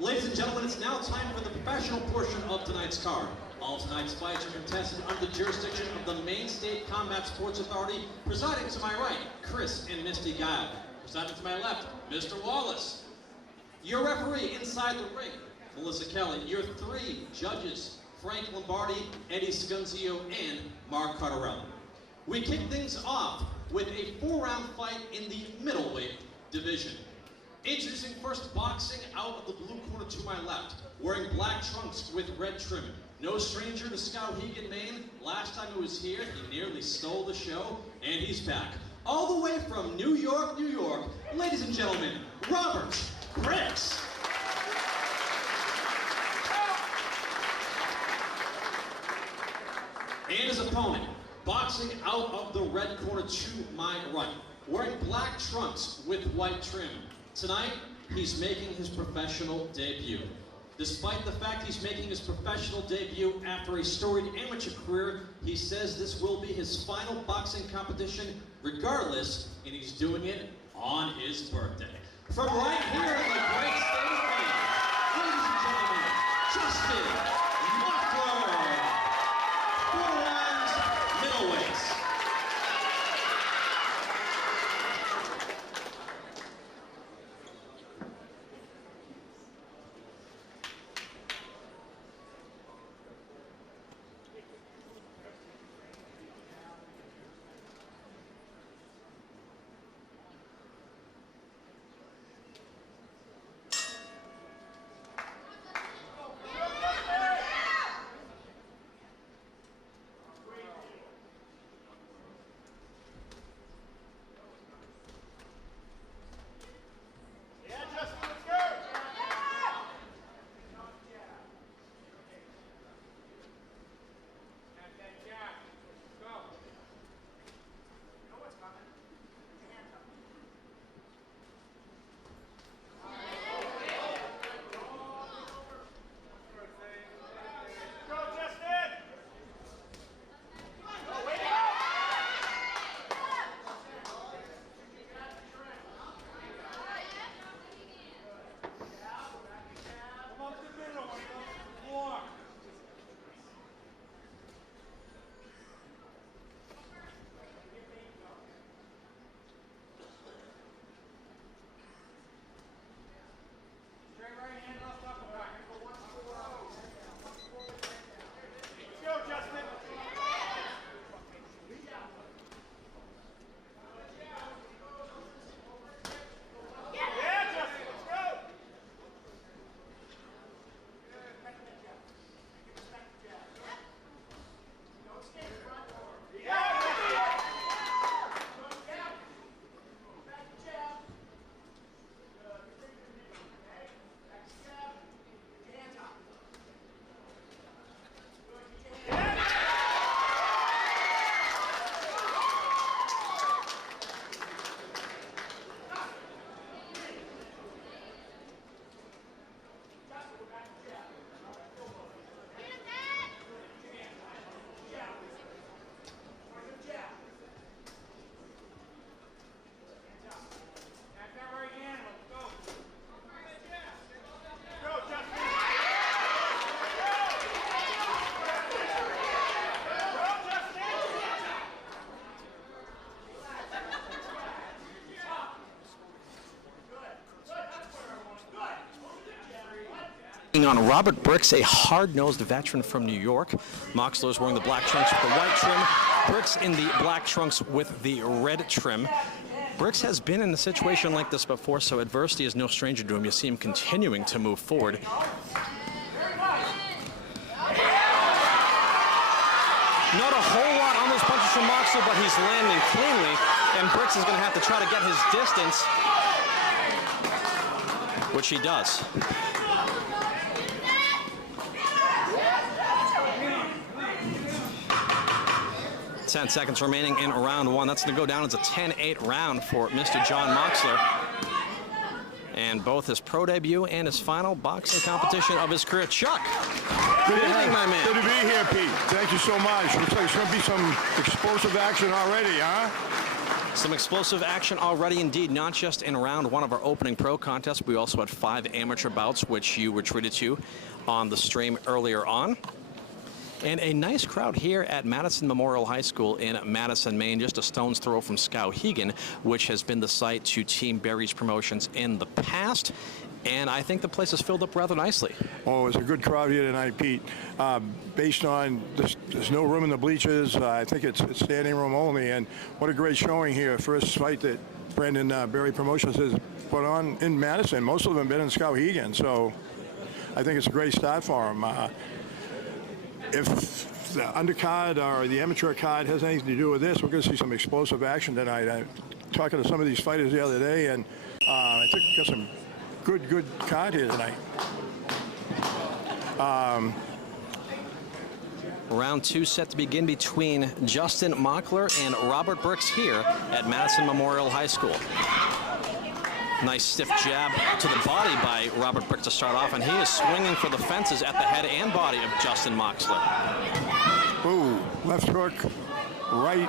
Ladies and gentlemen, it's now time for the professional portion of tonight's card. All tonight's fights are contested under the jurisdiction of the Maine State Combat Sports Authority. Presiding to my right, Chris and Misty Guile. Presiding to my left, Mr. Wallace. Your referee inside the ring, Melissa Kelly. Your three judges, Frank Lombardi, Eddie Scunzio, and Mark Cardarelli. We kick things off with a 4-round fight in the middleweight division. Introducing first, boxing out of the blue corner to my left, wearing black trunks with red trim. No stranger to Skowhegan, Maine. Last time he was here, he nearly stole the show, and he's back. All the way from New York, New York, ladies and gentlemen, Robert Bricks. And his opponent, boxing out of the red corner to my right, wearing black trunks with white trim. Tonight, he's making his professional debut. Despite the fact he's making his professional debut after a storied amateur career, he says this will be his final boxing competition regardless, and he's doing it on his birthday. From right here in the great state of Maine, ladies and gentlemen, Justin Mockler, 4 rounds middleweights. On Robert Bricks, a hard-nosed veteran from New York. Moxler's wearing the black trunks with the white trim. Bricks in the black trunks with the red trim. Bricks has been in a situation like this before, so adversity is no stranger to him. You see him continuing to move forward. Not a whole lot on those punches from Moxler, but he's landing cleanly, and Bricks is going to have to try to get his distance, which he does. 10 seconds remaining in round one. That's going to go down as a 10-8 round for Mr. John Moxler. and both his pro debut and his final boxing competition of his career. Chuck, good evening, my man. Good to be here, Pete. Thank you so much. Looks like it's going to be some explosive action already, huh? Some explosive action already indeed, not just in round one of our opening pro contest. We also had 5 amateur bouts, which you were treated to on the stream earlier on. And a nice crowd here at Madison Memorial High School in Madison, Maine, just a stone's throw from Skowhegan, which has been the site to Team Barry's promotions in the past. And I think the place is filled up rather nicely. Oh, it's a good crowd here tonight, Pete. Based on there's no room in the bleachers. I think it's standing room only. And what a great showing here. First fight that Brandon Barry Promotions has put on in Madison. Most of them have been in Skowhegan. So I think it's a great start for him. If the undercard or the amateur card has anything to do with this, we're going to see some explosive action tonight. I'm talking to some of these fighters the other day, and I think we've got some good card here tonight. Round 2 set to begin between Justin Mockler and Robert Brooks here at Madison Memorial High School. Nice stiff jab to the body by Robert Brooks to start off, and he is swinging for the fences at the head and body of Justin Mockler. Ooh, left hook, right.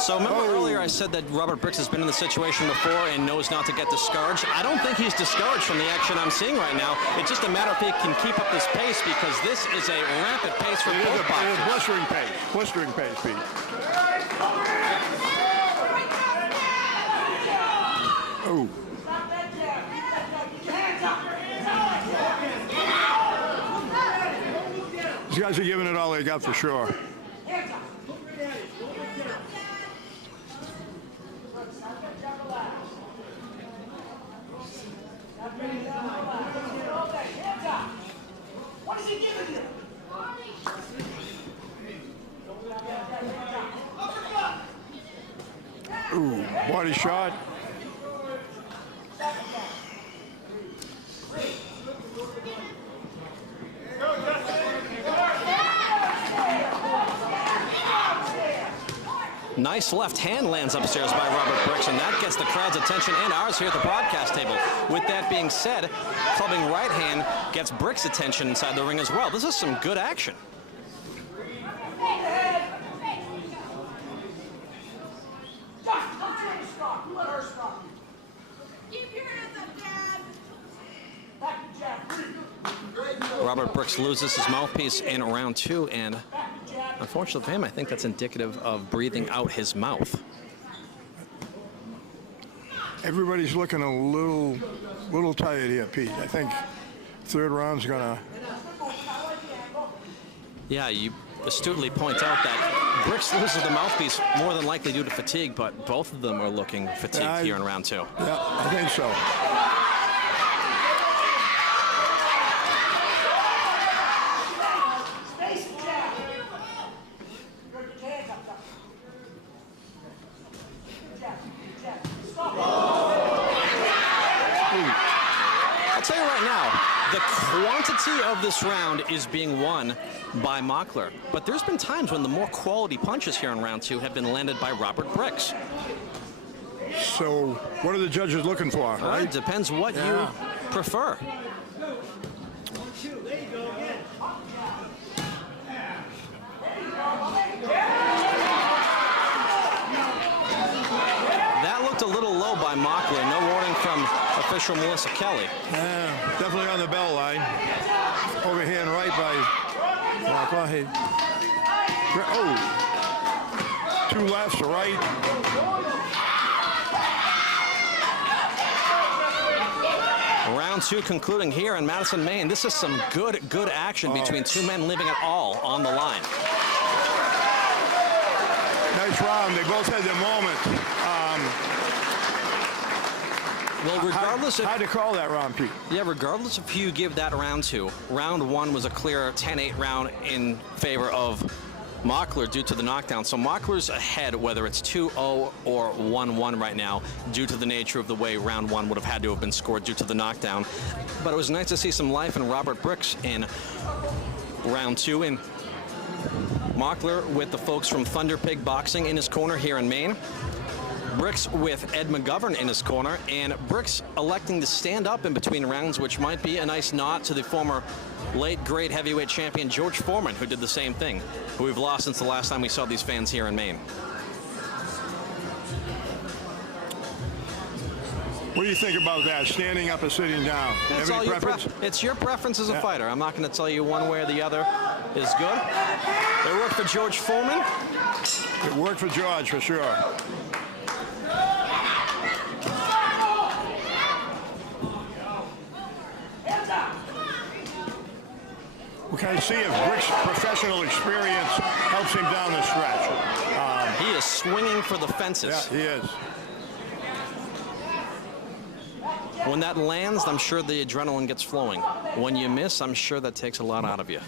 So remember earlier I said that Robert Brooks has been in the situation before and knows not to get discouraged. I don't think he's discouraged from the action I'm seeing right now. It's just a matter of if he can keep up this pace, because this is a rampant pace for both boxers. Blistering pace, Pete. Oh. These guys are giving it all they got for sure. Ooh, body shot. Nice left hand lands upstairs by Robert Brooks, and that gets the crowd's attention and ours here at the broadcast table. With that being said, clubbing right hand gets Brooks' attention inside the ring as well. This is some good action. Robert Brooks loses his mouthpiece in round 2, and unfortunately for him, I think that's indicative of breathing out his mouth. Everybody's looking a little tired here, Pete. I think third round's gonna. Yeah, you astutely point out that Brooks loses the mouthpiece more than likely due to fatigue, but both of them are looking fatigued here in round 2. Yeah, I think so. Of this round is being won by Mockler, but there's been times when the more quality punches here in round 2 have been landed by Robert Brooks. So what are the judges looking for? Right? It depends what you prefer. That looked a little low by Mockler. No warning from official Melissa Kelly. Yeah, definitely on the bell line. Overhand right by Mockler. Oh, 2 lefts, a right. Round 2 concluding here in Madison, Maine. This is some good action between 2 men leaving it all on the line. Nice round. They both had their moment. Well, regardless hard to call that round, Pete. Yeah, regardless of who you give that round to, round 1 was a clear 10-8 round in favor of Mockler due to the knockdown. So Mockler's ahead, whether it's 2-0 or 1-1 right now, due to the nature of the way round 1 would have had to have been scored due to the knockdown. But it was nice to see some life in Robert Brooks in round 2. And Mockler with the folks from Thunder Pig Boxing in his corner here in Maine. Bricks with Ed McGovern in his corner, and Bricks electing to stand up in between rounds, which might be a nice nod to the former late great heavyweight champion George Foreman, who did the same thing, who we've lost since the last time we saw these fans here in Maine. What do you think about that, standing up or sitting down? It's all your it's your preference as a fighter. I'm not going to tell you one way or the other is good. It worked for George Foreman. It worked for George, for sure. We kind of see if Brick's professional experience helps him down the stretch. He is swinging for the fences. Yeah, he is. When that lands, I'm sure the adrenaline gets flowing. When you miss, I'm sure that takes a lot out of you.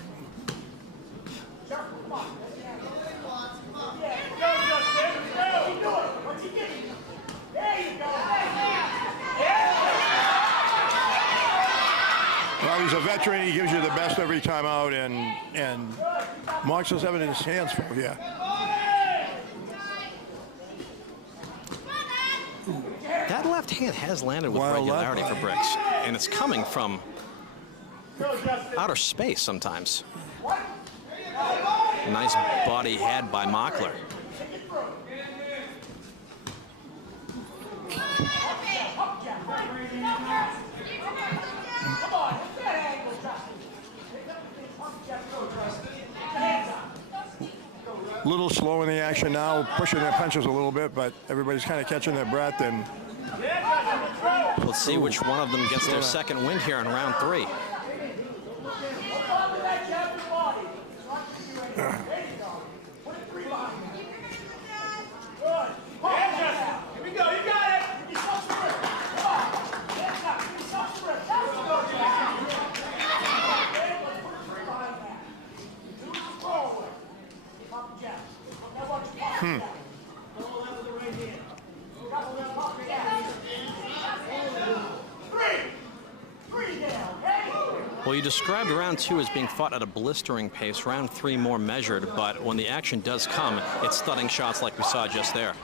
Well, he's a veteran. He gives you the best every time out, and Marks does have it in his hands for you. That left hand has landed with regularity for Bricks, and it's coming from outer space sometimes. Nice body head by Mockler. A little slow in the action now, pushing their punches a little bit, but everybody's kind of catching their breath. And let's see which one of them gets their second win here in round 3. Well, you described round 2 as being fought at a blistering pace, round 3 more measured, but when the action does come, it's stunning shots like we saw just there.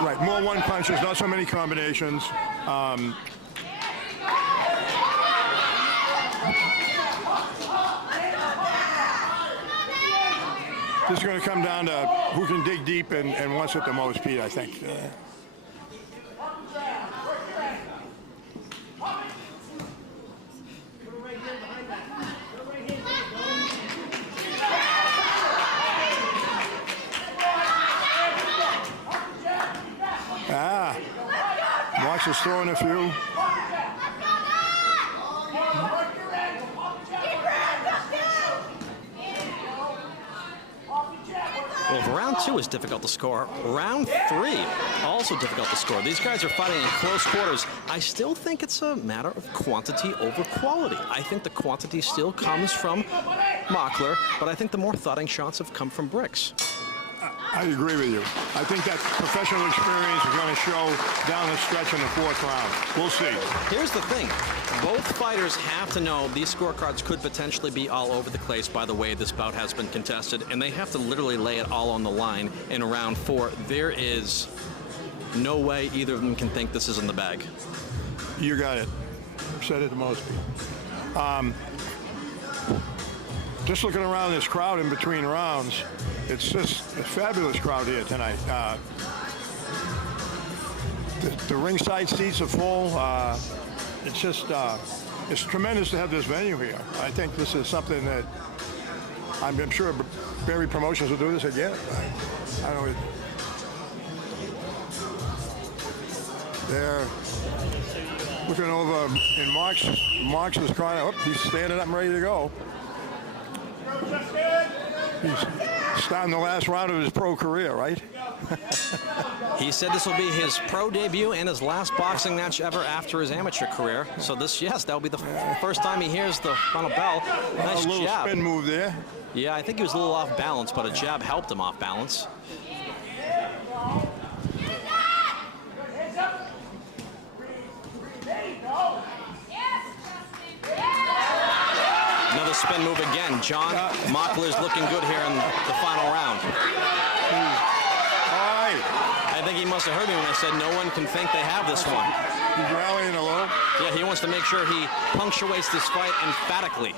Right, more one punches, not so many combinations. This is going to come down to who can dig deep and wants it the most, Pete, I think. Marks is throwing a few. Well, if round 2 is difficult to score, round 3 also difficult to score. These guys are fighting in close quarters. I still think it's a matter of quantity over quality. I think the quantity still comes from Mockler, but I think the more thudding shots have come from Bricks. I agree with you. I think that professional experience is going to show down the stretch in the 4th round. We'll see. Here's the thing. Both fighters have to know these scorecards could potentially be all over the place by the way this bout has been contested, and they have to literally lay it all on the line in round 4. There is no way either of them can think this is in the bag. You got it. Said it the most. Just looking around this crowd in between rounds, it's just a fabulous crowd here tonight. The ringside seats are full. It's just, it's tremendous to have this venue here. I think this is something that I'm sure Barry Promotions will do this again. I don't know. They're looking over in Marks' corner. Oh, he's standing up and ready to go. He's starting the last round of his pro career, right? He said this will be his pro debut and his last boxing match ever after his amateur career. So this, yes, that'll be the first time he hears the final bell. Nice a little jab. Spin move there. Yeah, I think he was a little off balance, but a jab helped him off balance. Another spin move again. John Mockler's looking good here in the final round. All right. I think he must have heard me when I said no one can think they have this one. He's rallying a little. Yeah, he wants to make sure he punctuates this fight emphatically.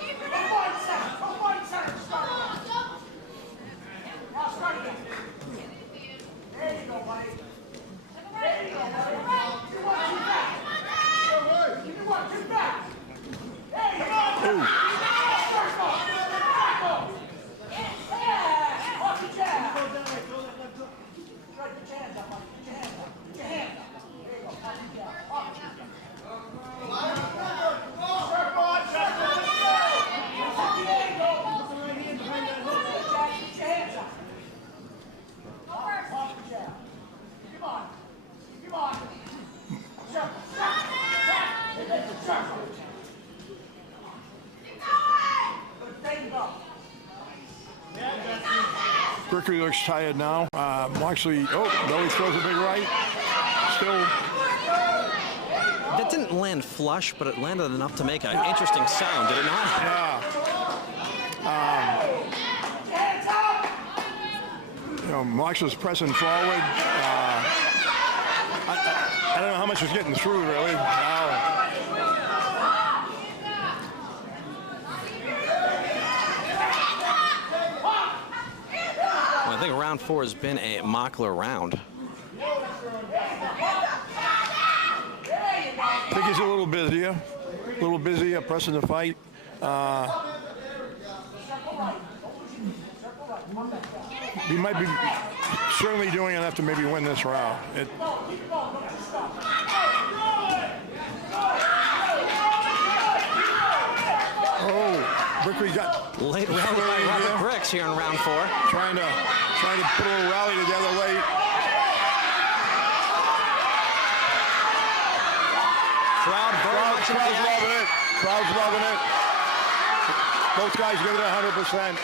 Brickley looks tired now. Moxley, Billy throws a big right. Still. That didn't land flush, but it landed enough to make an interesting sound, did it not? Yeah. Moxley's pressing forward. I don't know how much was getting through, really. I think round 4 has been a Mockler round. I think he's a little busier pressing the fight. He might be certainly doing enough to maybe win this round. Brickley got late rally by Robert Bricks here in round 4. Trying to put a little rally together late. Crowd loving it. Crowd's loving it. Both guys give it 100%.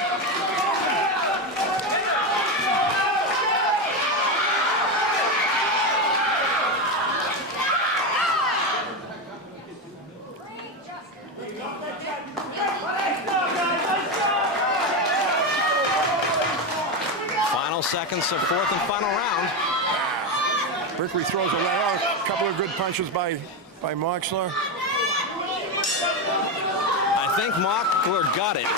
Seconds of 4th and final round. Brickley throws a right out. A couple of good punches by Moxler. I think Mockler got it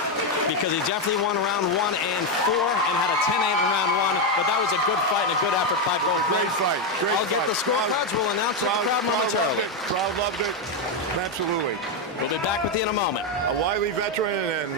because he definitely won round 1 and 4 and had a 10-8 in round 1. But that was a good fight and a good effort by both. Great fight. I'll get the scorecards. We'll announce the crowd momentarily. Crowd loved it. Absolutely. We'll be back with you in a moment. A wily veteran and.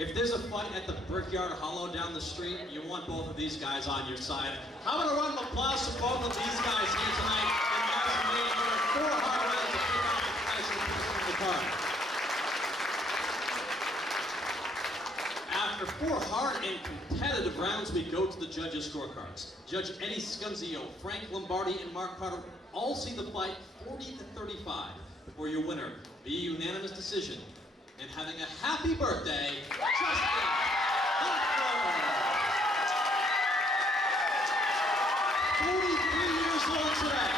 If there's a fight at the Brickyard Hollow down the street, you want both of these guys on your side. How about a round of applause for both of these guys here tonight in Madison, Maine, for 4 hard rounds to kick off the professional portion of the card. After 4 hard and competitive rounds, we go to the judges' scorecards. Judge Eddie Scunzio, Frank Lombardi, and Mark Carter all see the fight 40-35 for your winner via unanimous decision. And having a happy birthday, Justin Mockler. 43 years old today.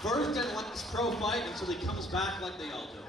First and last pro fight until he comes back like they all do.